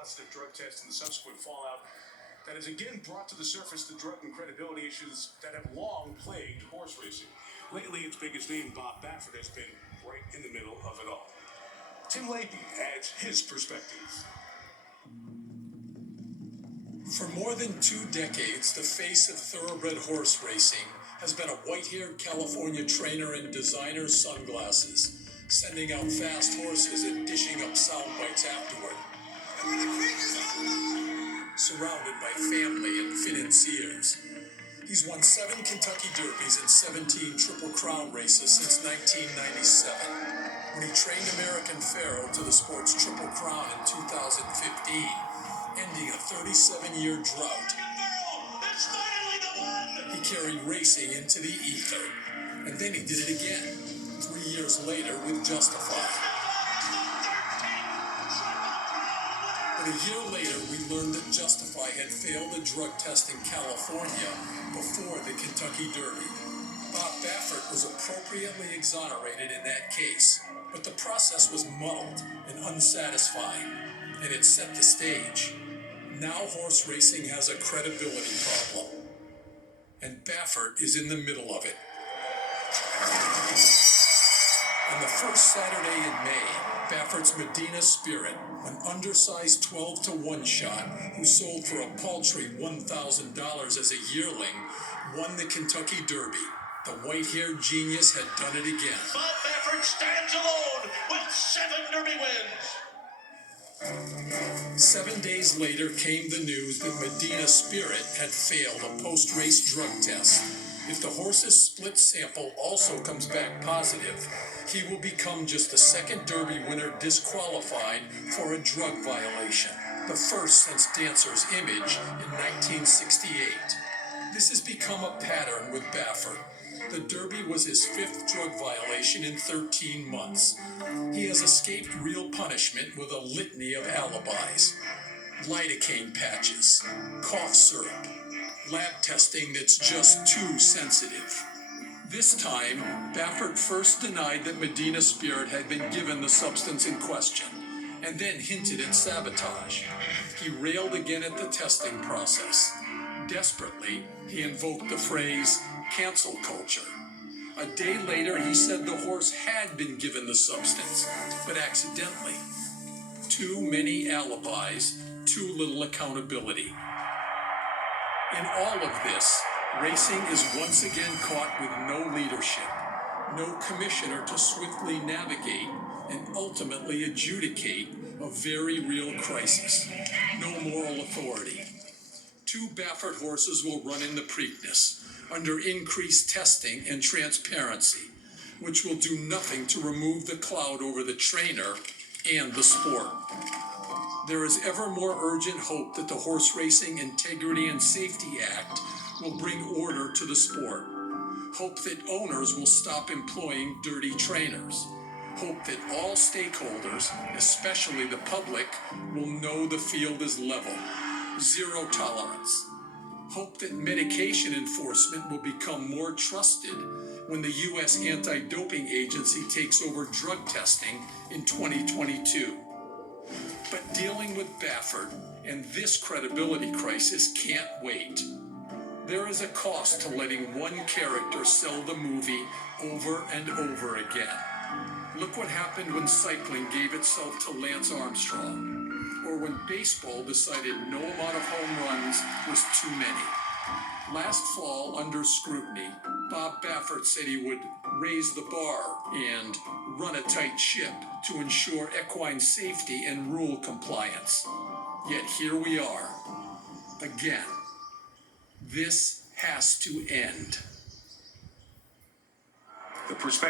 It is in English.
positive drug test and the subsequent fallout that has again brought to the surface the drug and credibility issues that have long plagued horse racing. Lately, its biggest name, Bob Baffert, has been right in the middle of it all. Tim Leahy adds his perspective. For more than 2 decades, the face of thoroughbred horse racing has been a white-haired California trainer in designer sunglasses, sending out fast horses and dishing up sound bites afterward. Surrounded by family and financiers. He's won 7 Kentucky Derbies and 17 Triple Crown races since 1997, when he trained American Pharoah to the sport's Triple Crown in 2015, ending a 37-year drought. He carried racing into the ether, and then he did it again, 3 years later with Justify. But a year later, we learned that Justify had failed a drug test in California before the Kentucky Derby. Bob Baffert was appropriately exonerated in that case, but the process was muddled and unsatisfying, and it set the stage. Now horse racing has a credibility problem, and Baffert is in the middle of it. On the first Saturday in May, Baffert's Medina Spirit, an undersized 12-to-1 shot who sold for a paltry $1,000 as a yearling, won the Kentucky Derby. The white-haired genius had done it again. Bob Baffert stands alone with 7 Derby wins. 7 days later came the news that Medina Spirit had failed a post-race drug test. If the horse's split sample also comes back positive, he will become just the second Derby winner disqualified for a drug violation, the first since Dancer's Image in 1968. This has become a pattern with Baffert. The Derby was his 5th drug violation in 13 months. He has escaped real punishment with a litany of alibis. Lidocaine patches, cough syrup, lab testing that's just too sensitive. This time, Baffert first denied that Medina Spirit had been given the substance in question, and then hinted at sabotage. He railed again at the testing process. Desperately, he invoked the phrase, cancel culture. A day later, he said the horse had been given the substance, but accidentally. Too many alibis, too little accountability. In all of this, racing is once again caught with no leadership, no commissioner to swiftly navigate and ultimately adjudicate a very real crisis, no moral authority. 2 Baffert horses will run in the Preakness under increased testing and transparency, which will do nothing to remove the cloud over the trainer and the sport. There is ever more urgent hope that the Horse Racing Integrity and Safety Act will bring order to the sport. Hope that owners will stop employing dirty trainers. Hope that all stakeholders, especially the public, will know the field is level. Zero tolerance. Hope that medication enforcement will become more trusted when the U.S. Anti-Doping Agency takes over drug testing in 2022. But dealing with Baffert and this credibility crisis can't wait. There is a cost to letting one character sell the movie over and over again. Look what happened when cycling gave itself to Lance Armstrong, or when baseball decided no amount of home runs was too many. Last fall, under scrutiny, Bob Baffert said he would raise the bar and run a tight ship to ensure equine safety and rule compliance. Yet here we are, again. This has to end. The perspective